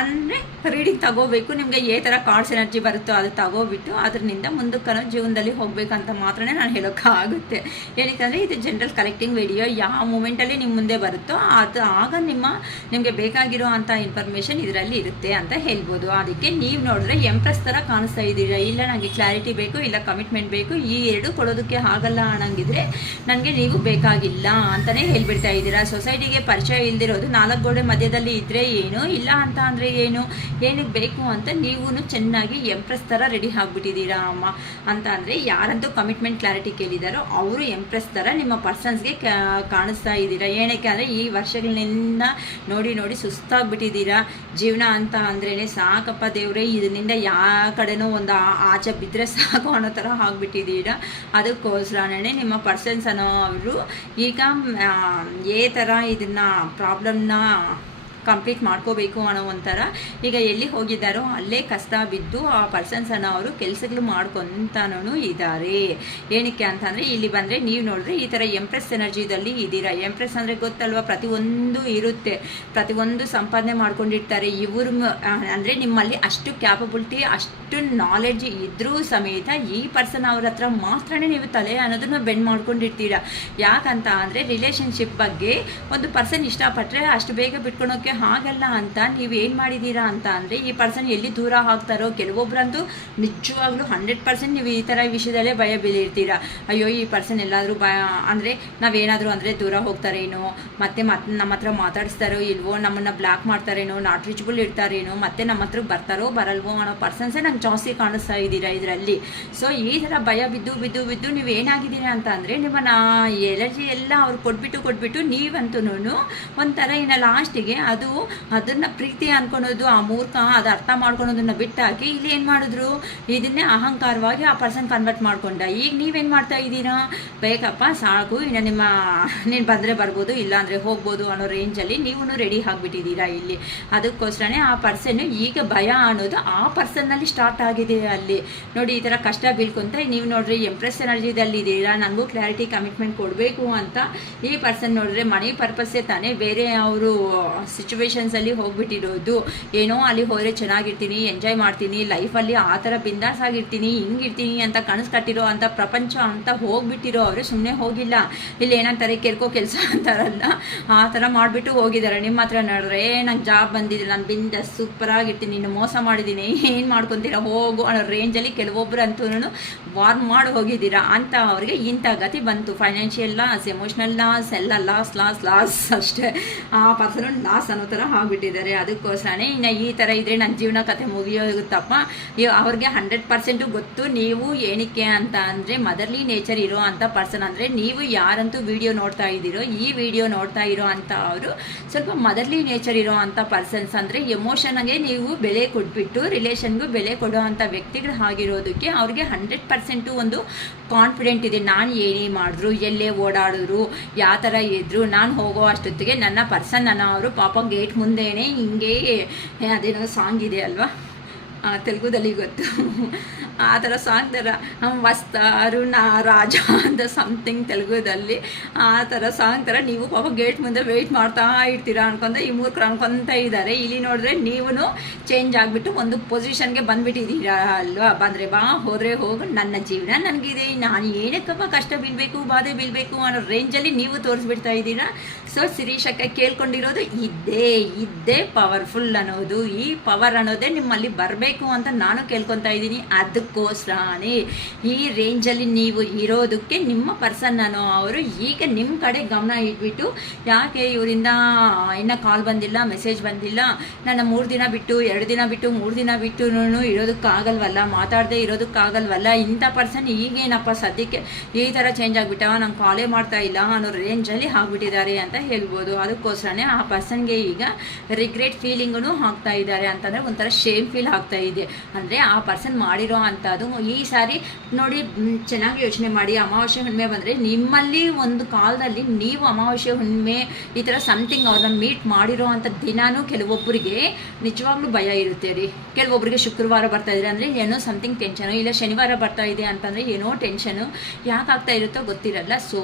ಅಂದರೆ ರೀಡಿಂಗ್ ತಗೋಬೇಕು. ನಿಮಗೆ ಏ ಥರ ಕಾರ್ಡ್ಸ್ ಎನರ್ಜಿ ಬರುತ್ತೋ ಅದು ತಗೋಬಿಟ್ಟು ಅದರಿಂದ ಮುಂದಕ್ಕೆ ಜೀವನದಲ್ಲಿ ಹೋಗಬೇಕಂತ ಮಾತ್ರನೇ ನಾನು ಹೇಳೋಕ್ಕಾಗುತ್ತೆ. ಏನಕ್ಕೆ ಇದು ಜನರಲ್ ಕಲೆಕ್ಟಿಂಗ್ ವಿಡಿಯೋ. ಯಾವ ಮೂಮೆಂಟಲ್ಲಿ ನಿಮ್ಮ ಮುಂದೆ ಬರುತ್ತೋ ಅದು ಆಗ ನಿಮಗೆ ಬೇಕಾಗಿರೋ ಅಂಥ ಇನ್ಫಾರ್ಮೇಷನ್ ಇದರಲ್ಲಿ ಇರುತ್ತೆ ಅಂತ ಹೇಳ್ಬೋದು. ಅದಕ್ಕೆ ನೀವು ನೋಡಿದ್ರೆ ಎಂಪ್ರೆಸ್ ಥರ ಕಾಣಿಸ್ತಾ ಇದ್ದೀರಾ. ಇಲ್ಲ ನನಗೆ ಕ್ಲಾರಿಟಿ ಬೇಕು, ಇಲ್ಲ ಕಮಿಟ್ಮೆಂಟ್ ಬೇಕು, ಈ ಎರಡು ಕೊಡೋದಕ್ಕೆ ಆಗಲ್ಲ ಅನ್ನಂಗಿದ್ರೆ ನನಗೆ ನೀವು ಬೇಕಾಗಿಲ್ಲ ಅಂತಲೇ ಹೇಳ್ಬಿಡ್ತಾ ಇದ್ದೀರಾ. ಸೊಸೈಟಿಗೆ ಪರಿಚಯ ಇಲ್ದಿರೋದು 4 ಗೋಡೆ ಮಧ್ಯದಲ್ಲಿ ಇದ್ದರೆ ಏನು, ಇಲ್ಲ ಅಂತ ಅಂದರೆ ಏನಕ್ಕೆ ಬೇಕು ಅಂತ ನೀವು ಚೆನ್ನಾಗಿ ಎಂಪ್ರೆಸ್ ಥರ ರೆಡಿ ಆಗಿಬಿಟ್ಟಿದ್ದೀರಾ ಅಮ್ಮ. ಅಂತ ಅಂದರೆ ಯಾರಂತೂ ಕಮಿಟ್ಮೆಂಟ್ ಕ್ಲಾರಿಟಿ ಕೇಳಿದಾರೋ ಅವರು ಎಂಪ್ರೆಸ್ ಥರ ನಿಮ್ಮ ಪರ್ಸನ್ಸ್ಗೆ ಕಾಣಿಸ್ತಾ ಇದ್ದೀರಾ. ಏನಕ್ಕೆ ಅಂದರೆ ಈ ವರ್ಷಗಳಿಂದ ನೋಡಿ ಸುಸ್ತಾಗ್ಬಿಟ್ಟಿದ್ದೀರಾ. ಜೀವನ ಅಂತ ಅಂದ್ರೇ ಸಾಕಪ್ಪ ದೇವ್ರೆ, ಇದರಿಂದ ಯಾವ ಕಡೆನೂ ಒಂದು ಆಚೆ ಬಿದ್ದರೆ ಸಾಕು ಅನ್ನೋ ಥರ ಆಗಿಬಿಟ್ಟಿದ್ದೀರಾ. ಅದಕ್ಕೋಸ್ಕರನೇ ನಿಮ್ಮ ಪರ್ಸನ್ಸ್ ಅನ್ನೋ ಅವರು ಈಗ ಥರ ಇದನ್ನು ಪ್ರಾಬ್ಲಮ್ನ ಕಂಪ್ಲೀಟ್ ಮಾಡ್ಕೋಬೇಕು ಅನ್ನೋ ಒಂಥರ ಈಗ ಎಲ್ಲಿ ಹೋಗಿದ್ದಾರೋ ಅಲ್ಲೇ ಕಷ್ಟ ಬಿದ್ದು ಆ ಪರ್ಸನ್ಸ್ ಅನ್ನೋ ಅವರು ಕೆಲಸಗಳು ಮಾಡ್ಕೊತಾನೂ ಇದ್ದಾರೆ. ಏನಕ್ಕೆ ಅಂತಂದರೆ ಇಲ್ಲಿ ಬಂದರೆ ನೀವು ನೋಡಿದ್ರೆ ಈ ಥರ ಎಂಪ್ರೆಸ್ ಎನರ್ಜಿದಲ್ಲಿ ಇದ್ದೀರಾ. ಎಂಪ್ರೆಸ್ ಅಂದರೆ ಗೊತ್ತಲ್ವ, ಪ್ರತಿಯೊಂದು ಇರುತ್ತೆ, ಪ್ರತಿಯೊಂದು ಸಂಪಾದನೆ ಮಾಡ್ಕೊಂಡಿರ್ತಾರೆ ಇವರು. ಅಂದರೆ ನಿಮ್ಮಲ್ಲಿ ಅಷ್ಟು ಕ್ಯಾಪಬಿಲಿಟಿ, ಅಷ್ಟು ನಾಲೆಡ್ಜ್ ಇದ್ರೂ ಸಮೇತ ಈ ಪರ್ಸನ್ ಅವ್ರ ಹತ್ರ ಮಾತ್ರನೇ ನೀವು ತಲೆ ಅನ್ನೋದನ್ನ ಬೆಂಡ್ ಮಾಡ್ಕೊಂಡಿರ್ತೀರಾ. ಯಾಕಂತ ಅಂದರೆ ರಿಲೇಷನ್ಶಿಪ್ ಬಗ್ಗೆ ಒಂದು ಪರ್ಸನ್ ಇಷ್ಟಪಟ್ಟರೆ ಅಷ್ಟು ಬೇಗ ಬಿಟ್ಕೊಳೋಕ್ಕೆ ಹಾಗಲ್ಲ ಅಂತ ನೀವು ಏನು ಮಾಡಿದ್ದೀರಾ ಅಂತ ಅಂದರೆ ಈ ಪರ್ಸನ್ ಎಲ್ಲಿ ದೂರ ಆಗ್ತಾರೋ. ಕೆಲವೊಬ್ಬರಂತೂ ನಿಜವಾಗ್ಲೂ 100% ನೀವು ಈ ಥರ ವಿಷಯದಲ್ಲೇ ಭಯ ಬೀಳಿರ್ತೀರಾ. ಅಯ್ಯೋ ಈ ಪರ್ಸನ್ ಎಲ್ಲಾದರೂ ಅಂದರೆ ನಾವೇನಾದರೂ ಅಂದರೆ ದೂರ ಹೋಗ್ತಾರೇನೋ, ಮತ್ತೆ ನಮ್ಮ ಹತ್ರ ಮಾತಾಡಿಸ್ತಾರೋ ಇಲ್ವೋ, ನಮ್ಮನ್ನು ಬ್ಲಾಕ್ ಮಾಡ್ತಾರೇನೋ, ನಾಟ್ ರೀಚಬಲ್ ಇರ್ತಾರೇನೋ, ಮತ್ತೆ ನಮ್ಮ ಹತ್ರ ಬರ್ತಾರೋ ಬರಲ್ವೋ ಅನ್ನೋ ಪರ್ಸನ್ಸೇ ನಂಗೆ ಜಾಸ್ತಿ ಕಾಣಿಸ್ತಾ ಇದ್ದೀರಾ ಇದರಲ್ಲಿ. ಸೊ ಈ ಥರ ಭಯ ಬಿದ್ದು ನೀವು ಏನಾಗಿದ್ದೀರಾ ಅಂತ ಅಂದರೆ ನಿಮ್ಮನ್ನ ಎನರ್ಜಿ ಎಲ್ಲ ಅವ್ರು ಕೊಟ್ಬಿಟ್ಟು ನೀವಂತೂ ಒಂಥರ ಲಾಸ್ಟಿಗೆ ಅದನ್ನ ಪ್ರೀತಿ ಅನ್ಕೊಳೋದು, ಆ ಮೂರ್ಖ ಅದು ಅರ್ಥ ಮಾಡ್ಕೊಳೋದನ್ನ ಬಿಟ್ಟಾಕಿ ಇಲ್ಲಿ ಏನು ಮಾಡಿದ್ರು, ಇದನ್ನೇ ಅಹಂಕಾರವಾಗಿ ಆ ಪರ್ಸನ್ ಕನ್ವರ್ಟ್ ಮಾಡ್ಕೊಂಡ. ಈಗ ನೀವೇನು ಮಾಡ್ತಾ ಇದ್ದೀರಾ, ಬೇಕಪ್ಪ ಸಾಕು, ಇನ್ನು ನೀನು ಬಂದರೆ ಬರ್ಬೋದು, ಇಲ್ಲಾಂದರೆ ಹೋಗ್ಬೋದು ಅನ್ನೋ ರೇಂಜಲ್ಲಿ ನೀವು ರೆಡಿ ಆಗಿಬಿಟ್ಟಿದ್ದೀರಾ ಇಲ್ಲಿ. ಅದಕ್ಕೋಸ್ಕರನೇ ಆ ಪರ್ಸನ್ ಈಗ ಭಯ ಅನ್ನೋದು ಆ ಪರ್ಸನ್ನಲ್ಲಿ ಸ್ಟಾರ್ಟ್ ಆಗಿದೆ ಅಲ್ಲಿ. ನೋಡಿ ಈ ಥರ ಕಷ್ಟ ಬೀಳ್ಕೊಂತ ನೀವು ನೋಡ್ರಿ ಎಂಪ್ರೆಸ್ ಎನರ್ಜಿದಲ್ಲಿ ಇದ್ದೀರಾ. ನನಗೂ ಕ್ಲಾರಿಟಿ ಕಮಿಟ್ಮೆಂಟ್ ಕೊಡಬೇಕು ಅಂತ ಈ ಪರ್ಸನ್ ನೋಡಿದ್ರೆ ಮನಿ ಪರ್ಪಸ್ಸೇ ತಾನೇ ಬೇರೆ ಅವರು ಸಿಚುವೇಶನ್ಸಲ್ಲಿ ಹೋಗ್ಬಿಟ್ಟಿರೋದು. ಏನೋ ಅಲ್ಲಿ ಹೋದರೆ ಚೆನ್ನಾಗಿರ್ತೀನಿ, ಎಂಜಾಯ್ ಮಾಡ್ತೀನಿ, ಲೈಫಲ್ಲಿ ಆ ಥರ ಬಿಂದಾಸ್ ಆಗಿರ್ತೀನಿ, ಹಿಂಗಿರ್ತೀನಿ ಅಂತ ಕನಸು ಕಟ್ಟಿರೋ ಅಂಥ ಪ್ರಪಂಚ ಅಂತ ಹೋಗ್ಬಿಟ್ಟಿರೋ ಅವರು ಸುಮ್ಮನೆ ಹೋಗಿಲ್ಲ. ಇಲ್ಲಿ ಏನಂತಾರೆ ಕೆರ್ಕೋ ಕೆಲಸ ಅಂತಾರಲ್ಲ, ಆ ಥರ ಮಾಡಿಬಿಟ್ಟು ಹೋಗಿದ್ದಾರೆ. ನಿಮ್ಮ ಹತ್ರ ನೋಡ್ರೆ ನಂಗೆ ಜಾಬ್ ಬಂದಿದೆ, ನಾನು ಬಿಂದಾಸ್ ಸೂಪರಾಗಿರ್ತೀನಿ, ನೀನು ಮೋಸ ಮಾಡಿದ್ದೀನಿ, ಏನು ಮಾಡ್ಕೊತೀರಾ ಹೋಗು ಅನ್ನೋ ರೇಂಜಲ್ಲಿ ಕೆಲವೊಬ್ಬರು ಅಂತೂ ವಾರ್ನ್ ಮಾಡಿ ಹೋಗಿದ್ದೀರಾ ಅಂತ ಅವ್ರಿಗೆ ಇಂಥ ಗತಿ ಬಂತು. ಫೈನಾನ್ಷಿಯಲ್ ಲಾಸ್, ಎಮೋಷ್ನಲ್ ಲಾಸ್, ಎಲ್ಲ ಲಾಸ್ ಅಷ್ಟೇ. ಆ ಪರ್ಸನ್ ಲಾಸ್ ಅನ್ನೋ ಥರ ಆಗಿಬಿಟ್ಟಿದ್ದಾರೆ. ಅದಕ್ಕೋಸ್ಕರನೇ ಇನ್ನು ಈ ಥರ ಇದ್ರೆ ನನ್ನ ಜೀವನ ಕತೆ ಮುಗಿಯೋಗುತ್ತಪ್ಪ. ಅವ್ರಿಗೆ 100% ಗೊತ್ತು ನೀವು ಏನಕ್ಕೆ ಅಂತ ಅಂದರೆ ಮದರ್ಲಿ ನೇಚರ್ ಇರೋ ಅಂಥ ಪರ್ಸನ್. ಅಂದರೆ ನೀವು ಯಾರಂತೂ ವಿಡಿಯೋ ನೋಡ್ತಾ ಇದ್ದೀರೋ, ಈ ವಿಡಿಯೋ ನೋಡ್ತಾ ಇರೋ ಅಂಥ ಅವರು ಸ್ವಲ್ಪ ಮದರ್ಲಿ ನೇಚರ್ ಇರೋ ಅಂಥ ಪರ್ಸನ್ಸ್. ಅಂದರೆ ಎಮೋಷನ್ಗೆ ನೀವು ಬೆಲೆ ಕೊಟ್ಬಿಟ್ಟು ರಿಲೇಷನ್ಗೂ ಬೆಲೆ ಕೊಡೋ ಅಂಥ ವ್ಯಕ್ತಿಗಳು ಆಗಿರೋದಕ್ಕೆ ಅವ್ರಿಗೆ 100% ಒಂದು ಕಾನ್ಫಿಡೆಂಟ್ ಇದೆ. ನಾನು ಏನೇ ಮಾಡಿದ್ರು, ಎಲ್ಲೇ ಓಡಾಡಿದ್ರು, ಯಾವ ಥರ ಇದ್ರು, ನಾನು ಹೋಗೋ ಅಷ್ಟೊತ್ತಿಗೆ ನನ್ನ ಪರ್ಸನ್ ಅವರು ಪಾಪ ಗೇಟ್ ಮುಂದೆನೇ ಹಿಂಗೆ ಅದೇನೋ ಸಾಂಗ್ ಇದೆ ಅಲ್ವಾ, ತೆಲುಗುದಲ್ಲಿ ಗೊತ್ತು, ಆ ಥರ ಸಾಂಗ್ ಥರ ವಸ್ತಾರು ನಾ ರಾಜ ಅಂತ ಸಮಥಿಂಗ್ ತೆಲುಗುದಲ್ಲಿ ಆ ಥರ ಸಾಂಗ್ ಥರ ನೀವು ಪಾಪ ಗೇಟ್ ಮುಂದೆ ವೆಯ್ಟ್ ಮಾಡ್ತಾ ಇರ್ತೀರಾ ಅನ್ಕೊಂತ ಈ ಮೂರ್ಖರು ಅನ್ಕೊತ ಇದ್ದಾರೆ. ಇಲ್ಲಿ ನೋಡಿದ್ರೆ ನೀವು ಚೇಂಜ್ ಆಗಿಬಿಟ್ಟು ಒಂದು ಪೊಸಿಷನ್ಗೆ ಬಂದುಬಿಟ್ಟಿದ್ದೀರಾ ಅಲ್ವಾ. ಬಂದರೆ ಬಾ, ಹೋದರೆ ಹೋಗು, ನನ್ನ ಜೀವನ ನನಗಿದೆ, ನಾನು ಏನಕ್ಕಪ್ಪ ಕಷ್ಟ ಬೀಳಬೇಕು, ಬಾಧೆ ಬೀಳಬೇಕು ಅನ್ನೋ ರೇಂಜಲ್ಲಿ ನೀವು ತೋರಿಸ್ಬಿಡ್ತಾ ಇದ್ದೀರಾ. ಸೊ ಶಿರೀಷಕ್ಕ ಕೇಳ್ಕೊಂಡಿರೋದು ಇದ್ದೇ ಪವರ್ಫುಲ್ ಅನ್ನೋದು. ಈ ಪವರ್ ಅನ್ನೋದೇ ನಿಮ್ಮಲ್ಲಿ ಬರಬೇಕು ಅಂತ ನಾನು ಕೇಳ್ಕೊತಾ ಇದ್ದೀನಿ. ಅದಕ್ಕೋಸ್ಕರನೇ ಈ ರೇಂಜಲ್ಲಿ ನೀವು ಇರೋದಕ್ಕೆ ನಿಮ್ಮ ಪರ್ಸನ್ ಅನ್ನೋ ಅವರು ಈಗ ನಿಮ್ಮ ಕಡೆ ಗಮನ ಇಟ್ಬಿಟ್ಟು, ಯಾಕೆ ಇವರಿಂದ ಇನ್ನೂ ಕಾಲ್ ಬಂದಿಲ್ಲ, ಮೆಸೇಜ್ ಬಂದಿಲ್ಲ, ನನ್ನ 3 ದಿನ ಬಿಟ್ಟು 2 ದಿನ ಬಿಟ್ಟು 3 ದಿನ ಬಿಟ್ಟು ಇರೋದಕ್ಕಾಗಲ್ವಲ್ಲ, ಮಾತಾಡದೆ ಇರೋದಕ್ಕಾಗಲ್ವಲ್ಲ, ಇಂಥ ಪರ್ಸನ್ ಈಗೇನಪ್ಪ ಸದ್ಯಕ್ಕೆ ಈ ಥರ ಚೇಂಜ್ ಆಗಿಬಿಟ್ಟ, ನಂಗೆ ಕಾಲೇ ಮಾಡ್ತಾ ಇಲ್ಲ ಅನ್ನೋ ರೇಂಜಲ್ಲಿ ಆಗಿಬಿಟ್ಟಿದ್ದಾರೆ ಅಂತ ಹೇಳ್ಬೋದು. ಅದಕ್ಕೋಸ್ಕರನೇ ಆ ಪರ್ಸನ್ಗೆ ಈಗ ರಿಗ್ರೆಟ್ ಫೀಲಿಂಗೂ ಆಗ್ತಾ ಇದ್ದಾರೆ. ಅಂತಂದರೆ ಒಂಥರ ಶೇಮ್ ಫೀಲ್ ಆಗ್ತಾ ಇದೆ. ಅಂದರೆ ಆ ಪರ್ಸನ್ ಮಾಡಿರೋ ಅಂಥದ್ದು ಈ ಸಾರಿ ನೋಡಿ, ಚೆನ್ನಾಗಿ ಯೋಚನೆ ಮಾಡಿ. ಅಮಾವಾಸ್ಯೆ ಹುಣ್ಣಿಮೆ ಬಂದರೆ ನಿಮ್ಮಲ್ಲಿ ಒಂದು ಕಾಲದಲ್ಲಿ ನೀವು ಅಮಾವಾಸ್ಯೆ ಹುಣ್ಣಿಮೆ ಈ ಥರ ಸಮಥಿಂಗ್ ಅವ್ರನ್ನ ಮೀಟ್ ಮಾಡಿರೋ ಅಂಥ ದಿನಾನೂ ಕೆಲವೊಬ್ಬರಿಗೆ ನಿಜವಾಗ್ಲೂ ಭಯ ಇರುತ್ತೆ ರೀ. ಕೆಲವೊಬ್ಬರಿಗೆ ಶುಕ್ರವಾರ ಬರ್ತಾ ಇದ್ರೆ ಅಂದರೆ ಏನೋ ಸಮಥಿಂಗ್ ಟೆನ್ಷನು, ಇಲ್ಲ ಶನಿವಾರ ಬರ್ತಾ ಇದೆ ಅಂತಂದರೆ ಏನೋ ಟೆನ್ಷನು, ಯಾಕೆ ಆಗ್ತಾ ಇರುತ್ತೋ ಗೊತ್ತಿರಲ್ಲ. ಸೊ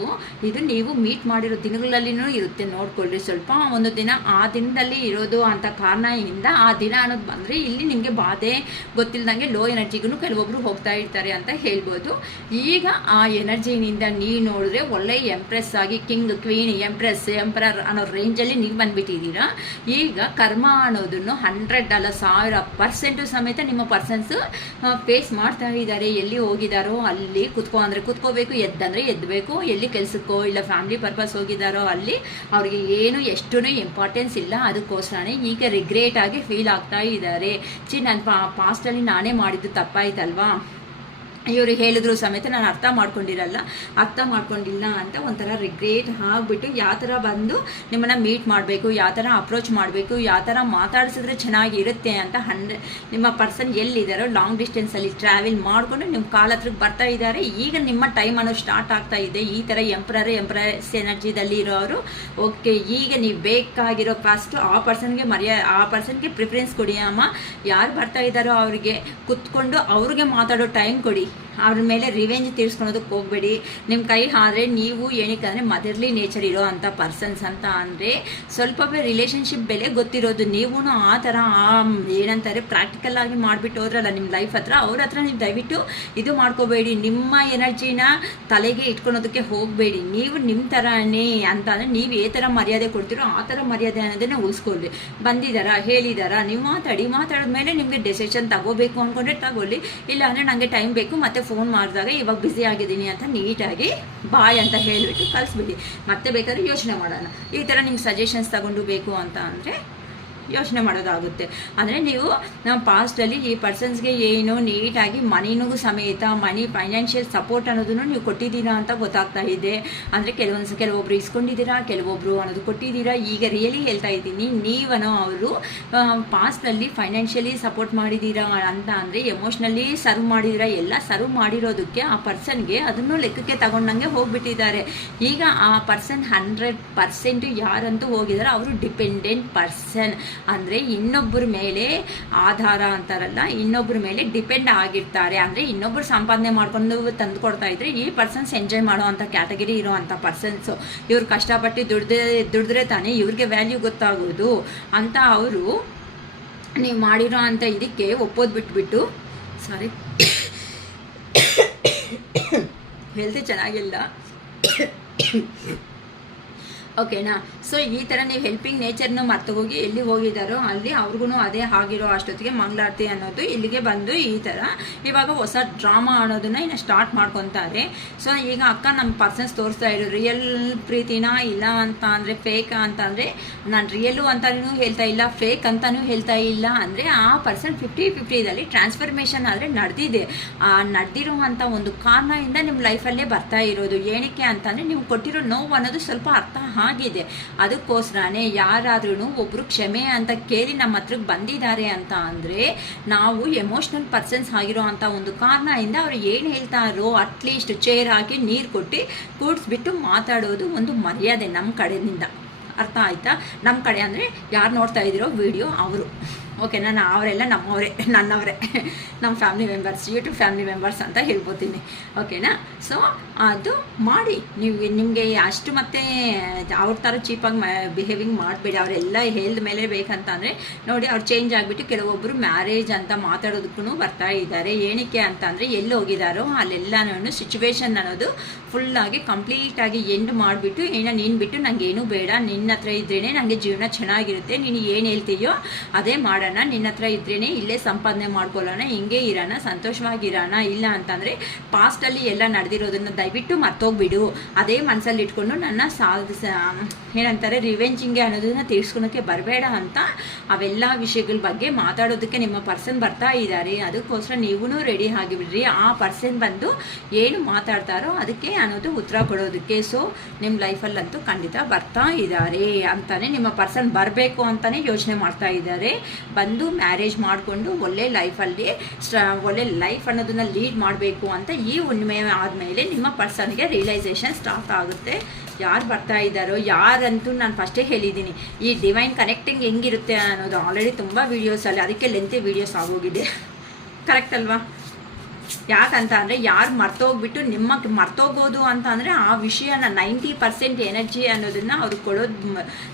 ಇದು ನೀವು ಮೀಟ್ ಮಾಡಿರೋ ದಿನಗಳಲ್ಲಿನೂ ಇರುತ್ತೆ, ನೋಡ್ಕೊಳ್ಳಿ. ಸ್ವಲ್ಪ ಒಂದು ದಿನ ಆ ದಿನದಲ್ಲಿ ಇರೋದು ಅಂತ ಕಾರಣದಿಂದ ಆ ದಿನ ಅನ್ನೋದು ಬಂದರೆ ಇಲ್ಲಿ ನಿಮಗೆ ಬಾಧೆ ಗೊತ್ತಿಲ್ಲದಂಗೆ ಲೋ ಎನರ್ಜಿಗೂ ಕೆಲವೊಬ್ರು ಹೋಗ್ತಾ ಇರ್ತಾರೆ ಅಂತ ಹೇಳ್ಬೋದು. ಈಗ ಆ ಎನರ್ಜಿನಿಂದ ನೀವು ನೋಡಿದ್ರೆ ಒಳ್ಳೆ ಎಂಪ್ರೆಸ್ ಆಗಿ ಕಿಂಗ್, ಕ್ವೀನ್, ಎಂಪ್ರೆಸ್, ಎಂಪರರ್ ಅನ್ನೋ ರೇಂಜಲ್ಲಿ ನೀವು ಬಂದುಬಿಟ್ಟಿದ್ದೀರಾ. ಈಗ ಕರ್ಮ ಅನ್ನೋದನ್ನು 100 ಅಲ್ಲ 1000% ಸಮೇತ ನಿಮ್ಮ ಪರ್ಸನ್ಸ್ ಫೇಸ್ ಮಾಡ್ತಾ ಇದ್ದಾರೆ. ಎಲ್ಲಿ ಹೋಗಿದ್ದಾರೋ ಅಲ್ಲಿ ಅಂದರೆ ಕುತ್ಕೋಬೇಕು, ಎದ್ದಂದರೆ ಎದ್ದಬೇಕು, ಎಲ್ಲಿ ಕೆಲಸಕ್ಕೋ ಇಲ್ಲ ಫ್ಯಾಮಿಲಿ ಪರ್ಪಸ್ ಹೋಗಿದ್ದಾರೋ ಅಲ್ಲಿ ಅವ್ರಿಗೆ ಏನು ಎಷ್ಟು ಇಂಪಾರ್ಟೆನ್ಸ್ ಇಲ್ಲ. ಅದಕ್ಕೋಸ್ಕರನೇ ಈಗ ರಿಗ್ರೇಟ್ ಆಗಿ ಫೀಲ್ ಆಗ್ತಾ ಇದ್ದಾರೆ. ನನ್ನ ಪಾಸ್ಟಲ್ಲಿ ನಾನೇ ಮಾಡಿದ್ದು ತಪ್ಪಾಯ್ತಲ್ವಾ, ಇವರು ಹೇಳಿದ್ರು ಸಮೇತ ನಾನು ಅರ್ಥ ಮಾಡ್ಕೊಂಡಿಲ್ಲ ಅಂತ ಒಂಥರ ರಿಗ್ರೇಟ್ ಆಗಿಬಿಟ್ಟು ಯಾವ ಥರ ಬಂದು ನಿಮ್ಮನ್ನು ಮೀಟ್ ಮಾಡಬೇಕು, ಯಾವ ಥರ ಅಪ್ರೋಚ್ ಮಾಡಬೇಕು, ಯಾವ ಥರ ಮಾತಾಡಿಸಿದ್ರೆ ಚೆನ್ನಾಗಿರುತ್ತೆ ಅಂತ ನಿಮ್ಮ ಪರ್ಸನ್ ಎಲ್ಲಿದ್ದಾರೋ ಲಾಂಗ್ ಡಿಸ್ಟೆನ್ಸಲ್ಲಿ ಟ್ರಾವೆಲ್ ಮಾಡಿಕೊಂಡು ನಿಮ್ಮ ಕಾಲ ಹತ್ರಕ್ಕೆ ಬರ್ತಾ ಇದ್ದಾರೆ. ಈಗ ನಿಮ್ಮ ಟೈಮ್ ಅನ್ನೋ ಸ್ಟಾರ್ಟ್ ಆಗ್ತಾ ಇದೆ. ಈ ಥರ ಎಂಪ್ರೆಸ್ ಎನರ್ಜಿದಲ್ಲಿ ಇರೋರು ಓಕೆ. ಈಗ ನೀವು ಬೇಕಾಗಿರೋ ಫಸ್ಟು ಆ ಪರ್ಸನ್ಗೆ ಪ್ರಿಫರೆನ್ಸ್ ಕೊಡಿ ಅಮ್ಮ. ಯಾರು ಬರ್ತಾ ಇದ್ದಾರೋ ಅವರಿಗೆ ಕುತ್ಕೊಂಡು ಅವ್ರಿಗೆ ಮಾತಾಡೋ ಟೈಮ್ ಕೊಡಿ. ಅವ್ರ ಮೇಲೆ ರಿವೆಂಜ್ ತೀರಿಸ್ಕೊಳೋದಕ್ಕೆ ಹೋಗಬೇಡಿ. ನಿಮ್ಮ ಕೈ ಆದರೆ ನೀವು ಏನಕ್ಕೆ ಅಂದರೆ ಮದರ್ಲಿ ನೇಚರ್ ಇರೋ ಅಂಥ ಪರ್ಸನ್ಸ್ ಅಂತ ಅಂದರೆ ಸ್ವಲ್ಪ ರಿಲೇಷನ್ಶಿಪ್ ಬೆಲೆ ಗೊತ್ತಿರೋದು. ನೀವು ಆ ಥರ ಏನಂತಾರೆ ಪ್ರಾಕ್ಟಿಕಲ್ ಆಗಿ ಮಾಡಿಬಿಟ್ಟು ಹೋದ್ರಲ್ಲ ನಿಮ್ಮ ಲೈಫ್ ಹತ್ರ, ಅವ್ರ ಹತ್ರ ನೀವು ದಯವಿಟ್ಟು ಇದು ಮಾಡ್ಕೋಬೇಡಿ. ನಿಮ್ಮ ಎನರ್ಜಿನ ತಲೆಗೆ ಇಟ್ಕೊಳೋದಕ್ಕೆ ಹೋಗಬೇಡಿ. ನೀವು ನಿಮ್ಮ ಥರನೇ ಅಂತ ಅಂದರೆ ನೀವು ಯಾವ ಥರ ಮರ್ಯಾದೆ ಕೊಡ್ತೀರೋ ಆ ಥರ ಮರ್ಯಾದೆ ಅನ್ನೋದನ್ನೇ ಉಳಿಸ್ಕೊಳ್ಳಿ. ಬಂದಿದ್ದಾರಾ, ಹೇಳಿದಾರಾ, ನೀವು ಮಾತಾಡಿದ್ಮೇಲೆ ನಿಮಗೆ ಡೆಸಿಷನ್ ತಗೋಬೇಕು ಅಂದ್ಕೊಂಡ್ರೆ ತಗೊಳ್ಳಿ. ಇಲ್ಲ ಅಂದರೆ ನನಗೆ ಟೈಮ್ ಬೇಕು, ಮತ್ತೆ ಫೋನ್ ಮಾಡಿದಾಗ ಇವಾಗ ಬ್ಯುಸಿ ಆಗಿದ್ದೀನಿ ಅಂತ ನೀಟಾಗಿ ಬಾಯ್ ಅಂತ ಹೇಳಿಬಿಟ್ಟು ಕಳಿಸ್ಬಿಡಿ. ಮತ್ತೆ ಬೇಕಾದ್ರೆ ಯೋಚನೆ ಮಾಡೋಣ. ಈ ಥರ ನಿಮ್ಗೆ ಸಜೆಷನ್ಸ್ ತಗೊಂಡು ಬೇಕು ಅಂತ ಅಂದರೆ ಯೋಚನೆ ಮಾಡೋದಾಗುತ್ತೆ. ಅಂದರೆ ನೀವು ನಮ್ಮ ಪಾಸ್ಟಲ್ಲಿ ಈ ಪರ್ಸನ್ಸ್ಗೆ ಏನು ನೀಟಾಗಿ ಮನಿನೂ ಸಮೇತ ಫೈನಾನ್ಷಿಯಲ್ ಸಪೋರ್ಟ್ ಅನ್ನೋದನ್ನು ನೀವು ಕೊಟ್ಟಿದ್ದೀರಾ ಅಂತ ಗೊತ್ತಾಗ್ತಾ ಇದೆ. ಅಂದರೆ ಕೆಲವೊಬ್ರು ಇಸ್ಕೊಂಡಿದ್ದೀರಾ, ಕೆಲವೊಬ್ರು ಅನ್ನೋದು ಕೊಟ್ಟಿದ್ದೀರಾ. ಈಗ ರಿಯಲಿ ಹೇಳ್ತಾ ಇದ್ದೀನಿ, ನೀವನೋ ಅವರು ಪಾಸ್ಟಲ್ಲಿ ಫೈನಾನ್ಷಿಯಲಿ ಸಪೋರ್ಟ್ ಮಾಡಿದ್ದೀರಾ ಅಂತ ಅಂದರೆ ಎಮೋಷ್ನಲಿ ಸರ್ವ್ ಮಾಡಿದ್ದೀರಾ. ಎಲ್ಲ ಸರ್ವ್ ಮಾಡಿರೋದಕ್ಕೆ ಆ ಪರ್ಸನ್ಗೆ ಅದನ್ನು ಲೆಕ್ಕಕ್ಕೆ ತಗೊಂಡಂಗೆ ಹೋಗ್ಬಿಟ್ಟಿದ್ದಾರೆ. ಈಗ ಆ ಪರ್ಸನ್ 100% ಯಾರಂತೂ ಹೋಗಿದ್ದಾರೆ ಅವರು ಡಿಪೆಂಡೆಂಟ್ ಪರ್ಸನ್. ಅಂದರೆ ಇನ್ನೊಬ್ಬರ ಮೇಲೆ ಆಧಾರ ಅಂತಾರಲ್ಲ, ಇನ್ನೊಬ್ಬರ ಮೇಲೆ ಡಿಪೆಂಡ್ ಆಗಿರ್ತಾರೆ. ಅಂದರೆ ಇನ್ನೊಬ್ಬರು ಸಂಪಾದನೆ ಮಾಡ್ಕೊಂಡು ತಂದು ಕೊಡ್ತಾ ಇದ್ರೆ ಈ ಪರ್ಸನ್ಸ್ ಎಂಜಾಯ್ ಮಾಡೋ ಅಂಥ ಕ್ಯಾಟಗರಿ ಇರೋ ಅಂಥ ಪರ್ಸನ್ಸು. ಇವ್ರು ಕಷ್ಟಪಟ್ಟು ದುಡಿದ್ರೆ ತಾನೇ ಇವ್ರಿಗೆ ವ್ಯಾಲ್ಯೂ ಗೊತ್ತಾಗೋದು ಅಂತ ಅವರು ನೀವು ಮಾಡಿರೋ ಅಂಥ ಇದಕ್ಕೆ ಒಪ್ಪೋದು ಬಿಟ್ಬಿಟ್ಟು, ಸಾರಿ ಹೆಲ್ತ್ ಚೆನ್ನಾಗಿಲ್ಲ, ಓಕೆನಾ. ಸೊ ಈ ಥರ ನೀವು ಹೆಲ್ಪಿಂಗ್ ನೇಚರ್ನ ಮರ್ತು ಹೋಗಿ ಎಲ್ಲಿ ಹೋಗಿದ್ದಾರೋ ಅಲ್ಲಿ ಅವ್ರಿಗೂ ಅದೇ ಆಗಿರೋ ಅಷ್ಟೊತ್ತಿಗೆ ಮಂಗಳಾರತಿ ಅನ್ನೋದು ಇಲ್ಲಿಗೆ ಬಂದು ಈ ಥರ ಇವಾಗ ಹೊಸ ಡ್ರಾಮಾ ಅನ್ನೋದನ್ನ ಇನ್ನು ಸ್ಟಾರ್ಟ್ ಮಾಡ್ಕೊತಾರೆ. ಸೊ ಈಗ ಅಕ್ಕ ನಮ್ಮ ಪರ್ಸನ್ಸ್ ತೋರಿಸ್ತಾ ಇರೋ ರಿಯಲ್ ಪ್ರೀತಿನ ಇಲ್ಲ ಅಂತ ಅಂದರೆ ಫೇಕ್ ಅಂತ ಅಂದರೆ ನಾನು ರಿಯಲ್ಲು ಅಂತಲೂ ಹೇಳ್ತಾ ಇಲ್ಲ, ಫೇಕ್ ಅಂತಲೂ ಹೇಳ್ತಾ ಇಲ್ಲ. ಅಂದರೆ ಆ ಪರ್ಸನ್ 50-50 ಟ್ರಾನ್ಸ್ಫರ್ಮೇಷನ್ ಆದರೆ ನಡೆದಿದೆ. ಆ ನಡೆದಿರುವಂಥ ಒಂದು ಕಾರಣದಿಂದ ನಿಮ್ಮ ಲೈಫಲ್ಲೇ ಬರ್ತಾ ಇರೋದು. ಏನಕ್ಕೆ ಅಂತಂದರೆ ನೀವು ಕೊಟ್ಟಿರೋ ನೋವು ಅನ್ನೋದು ಸ್ವಲ್ಪ ಅರ್ಥ ಆಗಿದೆ. ಅದಕ್ಕೋಸ್ಕರನೇ ಯಾರಾದ್ರೂ ಒಬ್ರು ಕ್ಷಮೆ ಅಂತ ಕೇಳಿ ನಮ್ಮ ಹತ್ರಕ್ಕೆ ಬಂದಿದ್ದಾರೆ ಅಂತ ಅಂದರೆ ನಾವು ಎಮೋಷ್ನಲ್ ಪರ್ಸನ್ಸ್ ಆಗಿರೋ ಅಂಥ ಒಂದು ಕಾರಣದಿಂದ ಅವ್ರು ಏನು ಹೇಳ್ತಾರೋ ಅಟ್ಲೀಸ್ಟ್ ಚೇರ್ ಹಾಕಿ ನೀರು ಕೊಟ್ಟು ಕೂಡಿಸ್ಬಿಟ್ಟು ಮಾತಾಡೋದು ಒಂದು ಮರ್ಯಾದೆ ನಮ್ಮ ಕಡೆಯಿಂದ. ಅರ್ಥ ಆಯ್ತಾ? ನಮ್ಮ ಕಡೆ ಅಂದರೆ ಯಾರು ನೋಡ್ತಾ ಇದ್ದೀರೋ ವಿಡಿಯೋ ಅವರು. ಓಕೆನಾ. ಅವರೆಲ್ಲ ನಮ್ಮವರೇ, ನನ್ನವರೇ, ನಮ್ಮ family members, YouTube family members ಅಂತ ಹೇಳ್ಬೋತೀನಿ. ಓಕೆನಾ. ಸೊ ಅದು ಮಾಡಿ ನೀವು ನಿಮಗೆ ಅಷ್ಟು ಮತ್ತೆ ಅವ್ರ ಥರ ಚೀಪಾಗಿ ಬಿಹೇವಿಂಗ್ ಮಾಡಬೇಡಿ. ಅವರೆಲ್ಲ ಹೇಳಿದ ಮೇಲೆ ಬೇಕಂತ ಅಂದರೆ ನೋಡಿ ಅವ್ರು ಚೇಂಜ್ ಆಗಿಬಿಟ್ಟು ಕೆಲವೊಬ್ಬರು ಮ್ಯಾರೇಜ್ ಅಂತ ಮಾತಾಡೋದಕ್ಕೂ ಬರ್ತಾ ಇದ್ದಾರೆ. ಏನಕ್ಕೆ ಅಂತ ಅಂದರೆ ಎಲ್ಲಿ ಹೋಗಿದ್ದಾರೋ ಅಲ್ಲೆಲ್ಲನೂ ಸಿಚುವೇಶನ್ ಅನ್ನೋದು ಫುಲ್ಲಾಗಿ ಕಂಪ್ಲೀಟಾಗಿ ಎಂಡ್ ಮಾಡಿಬಿಟ್ಟು ನೀನು ಬಿಟ್ಟು ನನಗೆ ಏನೂ ಬೇಡ, ನಿನ್ನ ಹತ್ರ ಇದ್ರೇ ನನಗೆ ಜೀವನ ಚೆನ್ನಾಗಿರುತ್ತೆ, ನೀನು ಏನು ಹೇಳ್ತೀಯೋ ಅದೇ ಮಾಡೋಣ, ನಿನ್ನ ಹತ್ರ ಇದ್ರೇ ಇಲ್ಲೇ ಸಂಪಾದನೆ ಮಾಡ್ಕೊಳ್ಳೋಣ, ಹಿಂಗೆ ಇರೋಣ, ಸಂತೋಷವಾಗಿರೋಣ. ಇಲ್ಲ ಅಂತಂದರೆ ಪಾಸ್ಟಲ್ಲಿ ಎಲ್ಲ ನಡೆದಿರೋದನ್ನು ದಯವಿಟ್ಟು ಮರ್ತೋಗ್ಬಿಡು. ಅದೇ ಮನಸ್ಸಲ್ಲಿ ಇಟ್ಕೊಂಡು ನನ್ನ ಏನಂತಾರೆ ರಿವೆಂಜಿಂಗೆ ಅನ್ನೋದನ್ನ ತೀರ್ಸ್ಕೊಳಕ್ಕೆ ಬರಬೇಡ ಅಂತ ಅವೆಲ್ಲ ವಿಷಯಗಳ ಬಗ್ಗೆ ಮಾತಾಡೋದಕ್ಕೆ ನಿಮ್ಮ ಪರ್ಸನ್ ಬರ್ತಾ ಇದ್ದಾರೆ. ಅದಕ್ಕೋಸ್ಕರ ನೀವೂ ರೆಡಿ ಆಗಿಬಿಡ್ರಿ. ಆ ಪರ್ಸನ್ ಬಂದು ಏನು ಮಾತಾಡ್ತಾರೋ ಅದಕ್ಕೆ ಅನ್ನೋದು ಉತ್ತರ ಕೊಡೋದಕ್ಕೆ. ಸೊ ನಿಮ್ಮ ಲೈಫಲ್ಲಂತೂ ಖಂಡಿತ ಬರ್ತಾ ಇದ್ದಾರೆ ಅಂತಾನೆ ನಿಮ್ಮ ಪರ್ಸನ್ ಬರಬೇಕು ಅಂತಾನೆ ಯೋಚನೆ ಮಾಡ್ತಾ ಇದ್ದಾರೆ. ಬಂದು ಮ್ಯಾರೇಜ್ ಮಾಡಿಕೊಂಡು ಒಳ್ಳೆ ಲೈಫಲ್ಲಿ ಒಳ್ಳೆ ಲೈಫ್ ಅನ್ನೋದನ್ನ ಲೀಡ್ ಮಾಡಬೇಕು ಅಂತ ಈ ಹುಣ್ಣಿಮೆ ಆದಮೇಲೆ ನಿಮ್ಮ ಪರ್ಸನ್ಗೆ ರಿಯಲೈಸೇಷನ್ ಸ್ಟಾರ್ಟ್ ಆಗುತ್ತೆ. ಯಾರು ಬರ್ತಾ ಇದ್ದಾರೋ ಯಾರಂತೂ ನಾನು ಫಸ್ಟೇ ಹೇಳಿದ್ದೀನಿ. ಈ ಡಿವೈನ್ ಕನೆಕ್ಟಿಂಗ್ ಹೆಂಗಿರುತ್ತೆ ಅನ್ನೋದು ಆಲ್ರೆಡಿ ತುಂಬ ವೀಡಿಯೋಸಲ್ಲಿ, ಅದಕ್ಕೆ ಲೆಂತಿ ವೀಡಿಯೋಸ್ ಆಗೋಗಿದೆ. ಕರೆಕ್ಟ್ ಅಲ್ವಾ? ಯಾಕಂತ ಅಂದರೆ ಯಾರು ಮರ್ತೋಗ್ಬಿಟ್ಟು ಮರ್ತೋಗೋದು ಅಂತ ಅಂದರೆ ಆ ವಿಷಯನ 90% ಎನರ್ಜಿ ಅನ್ನೋದನ್ನು ಅವ್ರು ಕೊಡೋದು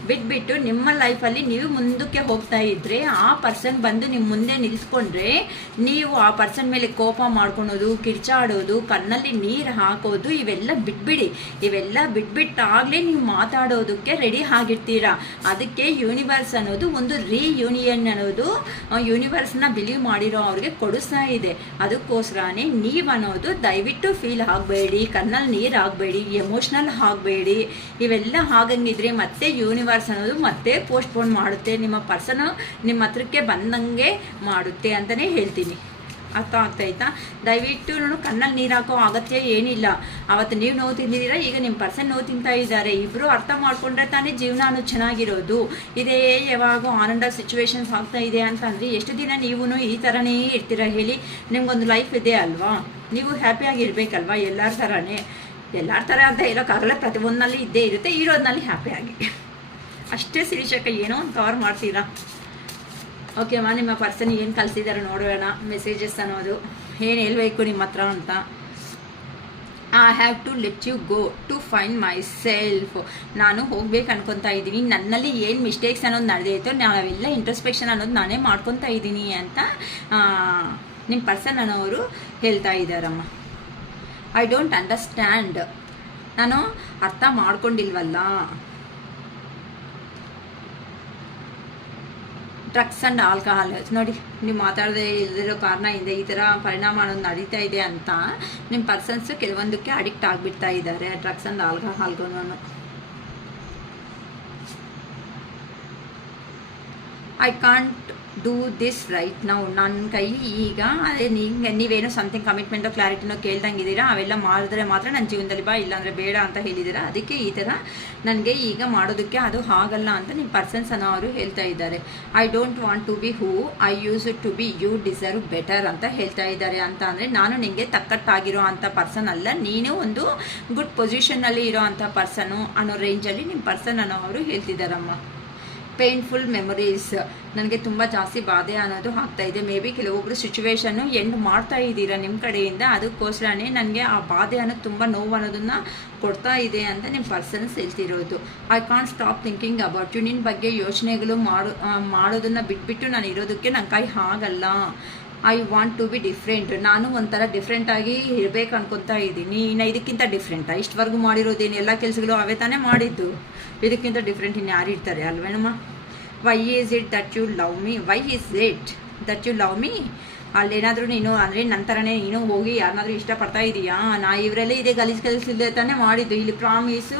ಬಿಟ್ಬಿಟ್ಟು ನಿಮ್ಮ ಲೈಫಲ್ಲಿ ನೀವು ಮುಂದಕ್ಕೆ ಹೋಗ್ತಾ ಇದ್ದರೆ ಆ ಪರ್ಸನ್ ಬಂದು ನಿಮ್ಮ ಮುಂದೆ ನಿಲ್ಸ್ಕೊಂಡ್ರೆ ನೀವು ಆ ಪರ್ಸನ್ ಮೇಲೆ ಕೋಪ ಮಾಡ್ಕೊಳೋದು, ಕಿರ್ಚಾಡೋದು, ಕಣ್ಣಲ್ಲಿ ನೀರು ಹಾಕೋದು ಇವೆಲ್ಲ ಬಿಟ್ಬಿಡಿ. ಇವೆಲ್ಲ ಬಿಟ್ಬಿಟ್ಟಾಗಲೇ ನೀವು ಮಾತಾಡೋದಕ್ಕೆ ರೆಡಿ ಆಗಿರ್ತೀರಾ. ಅದಕ್ಕೆ ಯೂನಿವರ್ಸ್ ಅನ್ನೋದು ಒಂದು ರೀಯೂನಿಯನ್ ಅನ್ನೋದು ಯೂನಿವರ್ಸ್ನ ಬಿಲೀವ್ ಮಾಡಿರೋ ಅವ್ರಿಗೆ ಕೊಡಿಸ್ತಾ ಇದೆ. ಅದಕ್ಕೋಸ್ಕರ ನೀವು ಅನ್ನೋದು ದಯವಿಟ್ಟು ಫೀಲ್ ಆಗಬೇಡಿ, ಕಣ್ಣಲ್ಲಿ ನೀರು ಆಗಬೇಡಿ, ಎಮೋಷ್ನಲ್ ಆಗಬೇಡಿ. ಇವೆಲ್ಲ ಆಗಂಗಿದ್ರೆ ಮತ್ತೆ ಯೂನಿವರ್ಸ್ ಅನ್ನೋದು ಮತ್ತೆ ಪೋಸ್ಟ್ಪೋನ್ ಮಾಡುತ್ತೆ, ನಿಮ್ಮ ಪರ್ಸನ್ ನಿಮ್ಮ ಹತ್ರಕ್ಕೆ ಬಂದಂಗೆ ಮಾಡುತ್ತೆ ಅಂತಲೇ ಹೇಳ್ತೀನಿ. ಅರ್ಥ ಆಗ್ತಾಯ್ತಾ? ದಯವಿಟ್ಟು ಕಣ್ಣಲ್ಲಿ ನೀರು ಹಾಕೋ ಅಗತ್ಯ ಏನಿಲ್ಲ. ಅವತ್ತು ನೀವು ನೋವು ತಿಂದಿದ್ದೀರಾ, ಈಗ ನಿಮ್ಮ ಪರ್ಸನ್ ನೋವು ತಿಂತಾ ಇದ್ದಾರೆ. ಇಬ್ಬರು ಅರ್ಥ ಮಾಡ್ಕೊಂಡ್ರೆ ತಾನೇ ಜೀವನ ಅನ್ನೋದು ಚೆನ್ನಾಗಿರೋದು. ಇದೇ ಯಾವಾಗೂ ಆನಂದ ಸಿಚುವೇಶನ್ಸ್ ಆಗ್ತಾ ಇದೆ ಅಂತಂದರೆ ಎಷ್ಟು ದಿನ ನೀವು ಈ ಥರನೇ ಇರ್ತೀರ ಹೇಳಿ? ನಿಮ್ಗೊಂದು ಲೈಫ್ ಇದೆ ಅಲ್ವಾ, ನೀವು ಹ್ಯಾಪಿಯಾಗಿ ಇರಬೇಕಲ್ವಾ? ಎಲ್ಲರ ಥರನೇ, ಎಲ್ಲರ ಥರ ಅಂತ ಹೇಳೋಕ್ಕಾಗಲ್ಲ, ಪ್ರತಿಯೊಂದಲ್ಲಿ ಇದ್ದೇ ಇರುತ್ತೆ. ಇರೋದ್ರಲ್ಲಿ ಹ್ಯಾಪಿಯಾಗಿ ಅಷ್ಟೇ. ಶಿರೀಷಕ್ಕ ಏನೋ ಒಂದು ಕವರ್ ಮಾಡ್ತೀರಾ? ಓಕೆಮ್ಮ, ನಿಮ್ಮ ಪರ್ಸನ್ ಏನು ಕಳಿಸಿದ್ದಾರೆ ನೋಡೋಣ. ಮೆಸೇಜಸ್ ಅನ್ನೋದು ಏನು ಹೇಳಬೇಕು ನಿಮ್ಮ ಹತ್ರ ಅಂತ. I have to let you go to find myself. ನಾನು ಹೋಗ್ಬೇಕು ಅನ್ಕೊತಾ ಇದ್ದೀನಿ. ನನ್ನಲ್ಲಿ ಏನು ಮಿಸ್ಟೇಕ್ಸ್ ಅನ್ನೋದು ನಡೆದೈತೋ ನಾವೆಲ್ಲ ಇಂಟ್ರಸ್ಪೆಕ್ಷನ್ ಅನ್ನೋದು ನಾನೇ ಮಾಡ್ಕೊತಾ ಇದ್ದೀನಿ ಅಂತ ನಿಮ್ಮ ಪರ್ಸನ್ ಅನ್ನೋರು ಹೇಳ್ತಾ ಇದ್ದಾರಮ್ಮ. I don't understand. ನಾನು ಅರ್ಥ ಮಾಡ್ಕೊಂಡಿಲ್ವಲ್ಲ. ಡ್ರಗ್ಸ್ ಆ್ಯಂಡ್ ಆಲ್ಕಹಾಲ್ ನೋಡಿ, ನೀವು ಮಾತಾಡದೇ ಇಲ್ಲದಿರೋ ಕಾರಣದಿಂದ ಈ ಥರ ಪರಿಣಾಮ ಅನ್ನೋದು ನಡೀತಾ ಇದೆ ಅಂತ ನಿಮ್ಮ ಪರ್ಸನ್ಸು ಕೆಲವೊಂದಕ್ಕೆ ಅಡಿಕ್ಟ್ ಆಗಿಬಿಡ್ತಾ ಇದ್ದಾರೆ, ಡ್ರಗ್ಸ್ ಆ್ಯಂಡ್ ಆಲ್ಕಹಾಲ್ಗೂ. I can't do this right ನಾವು. ನನ್ನ ಕೈ ಈಗ ಅದೇ ನೀವೇನೋ ಸಮಥಿಂಗ್ ಕಮಿಟ್ಮೆಂಟೋ ಕ್ಲಾರಿಟಿನೋ ಕೇಳ್ದಂಗಿದ್ದೀರಾ, ಅವೆಲ್ಲ ಮಾಡಿದ್ರೆ ಮಾತ್ರ ನನ್ನ ಜೀವನದಲ್ಲಿ ಬಾ, ಇಲ್ಲಾಂದರೆ ಬೇಡ ಅಂತ ಹೇಳಿದ್ದೀರಾ. ಅದಕ್ಕೆ ಈ ಥರ ನನಗೆ ಈಗ ಮಾಡೋದಕ್ಕೆ ಅದು ಆಗಲ್ಲ ಅಂತ ನಿಮ್ಮ ಪರ್ಸನ್ಸ್ ಅನ್ನೋ ಅವರು ಹೇಳ್ತಾ ಇದ್ದಾರೆ. I don't want to be who I use to be, you deserve better ಅಂತ ಹೇಳ್ತಾ ಇದ್ದಾರೆ. ಅಂತ ಅಂದರೆ ನಾನು ನಿಮಗೆ ತಕ್ಕಟ್ಟಾಗಿರೋ ಅಂಥ ಪರ್ಸನ್ ಅಲ್ಲ, ನೀನು ಒಂದು ಗುಡ್ ಪೊಸಿಷನ್ನಲ್ಲಿ ಇರೋ ಅಂಥ ಪರ್ಸನು ಅನ್ನೋ ರೇಂಜಲ್ಲಿ ನಿಮ್ಮ ಪರ್ಸನ್ ಅನ್ನೋ ಅವರು ಹೇಳ್ತಿದ್ದಾರಮ್ಮ. ಪೇನ್ಫುಲ್ ಮೆಮೊರೀಸ್, ನನಗೆ ತುಂಬ ಜಾಸ್ತಿ ಬಾಧೆ ಅನ್ನೋದು ಆಗ್ತಾಯಿದೆ. ಮೇ ಬಿ ಕೆಲವೊಬ್ಬರು ಸಿಚುವೇಶನ್ನು ಎಂಡ್ ಮಾಡ್ತಾ ಇದ್ದೀರಾ ನಿಮ್ಮ ಕಡೆಯಿಂದ, ಅದಕ್ಕೋಸ್ಕರನೇ ನನಗೆ ಆ ಬಾಧೆ ಅನ್ನೋದು ತುಂಬ ನೋವು ಅನ್ನೋದನ್ನು ಕೊಡ್ತಾ ಇದೆ ಅಂತ ನಿಮ್ಮ ಪರ್ಸನ್ಸ್ ಹೇಳ್ತಿರೋದು. I can't stop thinking about you. ನಿನ್ನ ಬಗ್ಗೆ ಯೋಚನೆಗಳು ಮಾಡೋದನ್ನು ಬಿಟ್ಬಿಟ್ಟು ನಾನು ಇರೋದಕ್ಕೆ ನನ್ನ ಕೈ ಆಗಲ್ಲ. I want to be different. ನಾನು ಒಂಥರ ಡಿಫ್ರೆಂಟಾಗಿ ಇರಬೇಕು ಅನ್ಕೊತಾ ಇದ್ದೀನಿ. ಇನ್ನು ಇದಕ್ಕಿಂತ ಡಿಫ್ರೆಂಟಾ? ಇಷ್ಟವರೆಗೂ ಮಾಡಿರೋದೇನು ಎಲ್ಲ ಕೆಲಸಗಳು ಅವೇ ತಾನೇ ಮಾಡಿದ್ದು. ಇದಕ್ಕಿಂತ ಡಿಫ್ರೆಂಟ್ ಇನ್ನು ಯಾರು ಇರ್ತಾರೆ ಅಲ್ವೇನಮ್ಮ? Why is it that you love me? Why is it that you love me? ಅಲ್ಲೇನಾದರೂ ನೀನು ಅಂದರೆ ನಂತರನೇ ನೀನು ಹೋಗಿ ಯಾರನ್ನಾದ್ರೂ ಇಷ್ಟಪಡ್ತಾ ಇದೀಯಾ? ನಾ ಇವರೆಲ್ಲ ಇದೇ ಗಲೀಜು ತಾನೇ ಮಾಡಿದ್ದು. ಇಲ್ಲಿ ಪ್ರಾಮಿಸು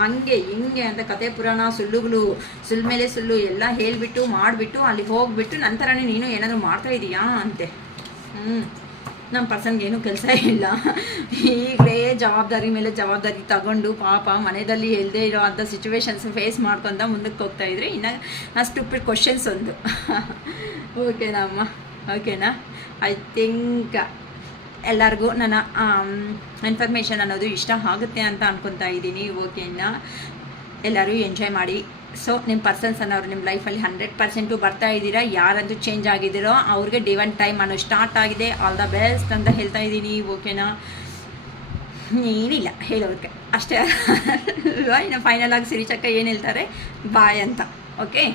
ಹಂಗೆ ಹಿಂಗೆ ಅಂತ ಕತೆ ಪುರಾಣ ಸುಳ್ಳುಗಳು ಸುಳ್ಳು ಮೇಲೆ ಸುಳ್ಳು ಎಲ್ಲ ಹೇಳಿಬಿಟ್ಟು ಮಾಡಿಬಿಟ್ಟು ಅಲ್ಲಿ ಹೋಗ್ಬಿಟ್ಟು ನಂತರನೇ ನೀನು ಏನಾದರೂ ಮಾಡ್ತಾ ಇದೀಯಾ ಅಂತೆ. ನಮ್ಮ ಪರ್ಸನ್ಗೇನು ಕೆಲಸ ಇಲ್ಲ. ಈಗಲೇ ಜವಾಬ್ದಾರಿ ಮೇಲೆ ಜವಾಬ್ದಾರಿ ತಗೊಂಡು ಪಾಪ ಮನೆಯಲ್ಲಿ ಇಲ್ಲದೆ ಇರೋ ಅಂಥ ಸಿಚುವೇಶನ್ಸ್ ಫೇಸ್ ಮಾಡ್ಕೊತ ಮುಂದಕ್ಕೆ ಹೋಗ್ತಾ ಇದ್ರೆ ಇನ್ನು ಸ್ಟುಪಿಡ್ ಕ್ವಶನ್ಸ್ ಒಂದು. ಓಕೆನಾ ಅಮ್ಮ? ಓಕೆನಾ? ಐ ಥಿಂಕ್ ಎಲ್ಲರಿಗೂ ನನ್ನ ಇನ್ಫಾರ್ಮೇಷನ್ ಅನ್ನೋದು ಇಷ್ಟ ಆಗುತ್ತೆ ಅಂತ ಅನ್ಕೊತಾ ಇದ್ದೀನಿ. ಓಕೆನಾ? ಎಲ್ಲರೂ ಎಂಜಾಯ್ ಮಾಡಿ. ಸೊ ನಿಮ್ಮ ಪರ್ಸನ್ಸ್ ಅನ್ನೋರು ನಿಮ್ಮ ಲೈಫಲ್ಲಿ 100% ಬರ್ತಾ ಇದ್ದೀರಾ. ಯಾರಂತೂ ಚೇಂಜ್ ಆಗಿದ್ದೀರೋ ಅವ್ರಿಗೆ ಡಿವೈನ್ ಟೈಮ್ ಅನ್ನೋ ಸ್ಟಾರ್ಟ್ ಆಗಿದೆ. ಆಲ್ ದ ಬೆಸ್ಟ್ ಅಂತ ಹೇಳ್ತಾ ಇದ್ದೀನಿ. ಓಕೆನಾ? ಏನಿಲ್ಲ ಹೇಳೋದಕ್ಕೆ ಅಷ್ಟೇ. ಇನ್ನು ಫೈನಲ್ ಆಗಿ ಸಿರಿಚಕ್ಕ ಏನು ಹೇಳ್ತಾರೆ ಬಾಯ್ ಅಂತ. ಓಕೆ.